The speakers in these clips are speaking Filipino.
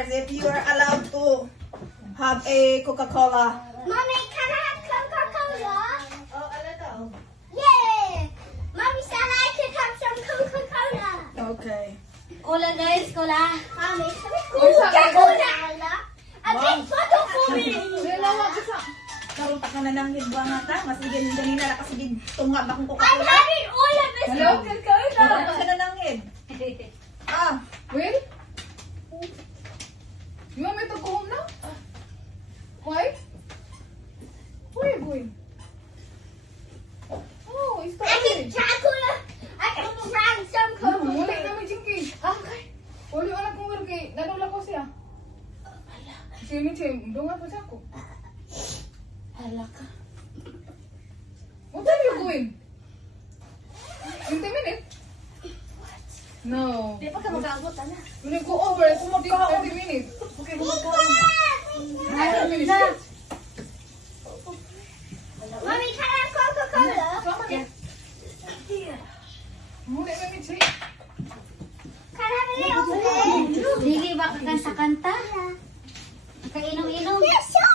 course, if you are allowed to have a Coca-Cola. Mommy, can I have Coca-Cola? Oh, ano daw? Yeah! Mommy said I could have some Coca-Cola. Okay. Cola guys, cola. Mommy, can we Coca-Cola? A big bottle for me. Karoon ka na ng hidwa nga ta. Mas bigyan ganina na kasi tungab akong I'm Coca-Cola. having all of this Coca-Cola. Karoon ka na ng hid. Ah, Will? You want me to go home now? Why? Where are you going? Oh, it's I can starting. try cola. I can try some Wala Coca-Cola. namin Jinky. Okay. Wala anak kong Will kay nanula ko siya. Sige, Michi, dungan pa siya ako. Hala ka. What time are you going? 20 minutes? No. Di pa ka mag-aabot, ana. When you go over, it's 30 minutes. okay, kumakaon. 30 minutes. Na. Mommy, can I have Coca-Cola? Sama ka. Muna na, Michi. Can I have a little bit? Dili ba kakanta-kanta? Kainom-inom. Yes, sure.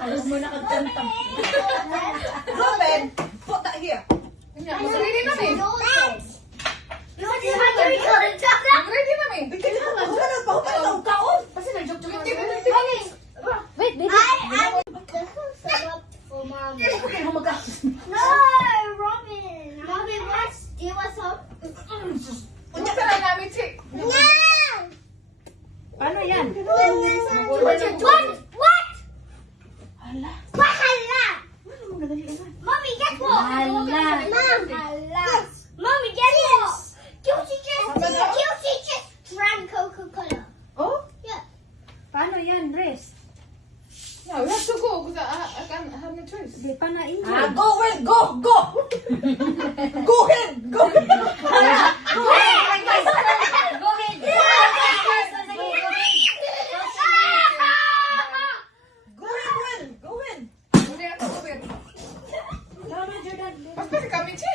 Alas mo na kagkanta. Ruben, put that here. Kanya, mas ready na, eh. Ready na, eh. Bigyan ka nga. Wala na pa. Wala na kaon. Kasi nag-joke-joke 20 minutes. Wait, baby. For mommy. Okay, humaga. No, Robin. Mommy, do you want some? Punta na namin, Michi. No. Paano yan? What? What? Hala. Wahala. Ano nagali naman? Mommy, guess what? Hala. Mom. Mommy, guess what? Guilty just drank Coca-Cola. Oh? Yeah. Paano yan, Res? Yeah, we have to go because I can't have no choice. Di pa na inyo. Ah, go, Will. Go, go. Go ahead. Go ahead. Go ahead. Go ahead, Will. Go ahead. Hindi ako over. Basta si kami, Michi.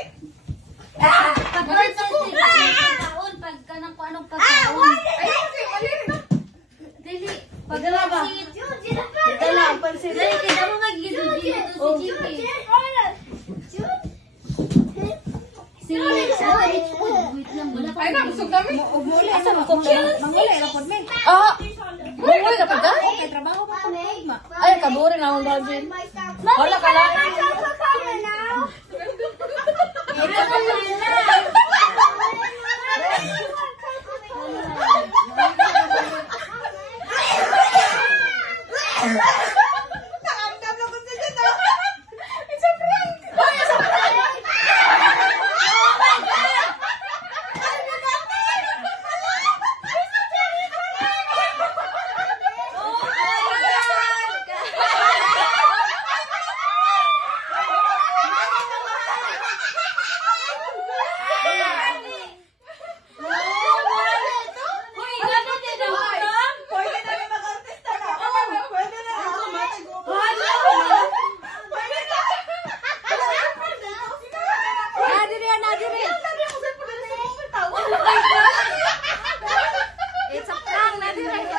Pagkaon sa pagkaon, pagka ng kung anong pagkaon. Ay, Michi, mali na. Dili, pagdala ba? Dala, Dili, kaya mo nga gilid-gilid to si Jinky. Si Wait lang, wala pa. Ay, na, busog kami. Asa mo kung mangulay ra pod men. Ah, munggoy na pagka? Kay trabaho pa pag ma. Ay, kaburin ako gawin. Wala ka lang. Nakamdam na ko sa dyan. It's a prank. Uy, gano'n din ang ulam. Pwede na rin mag-artista na. Pwede na. Pwede na. Nadiri yan, nadiri. It's a prank, nadiri.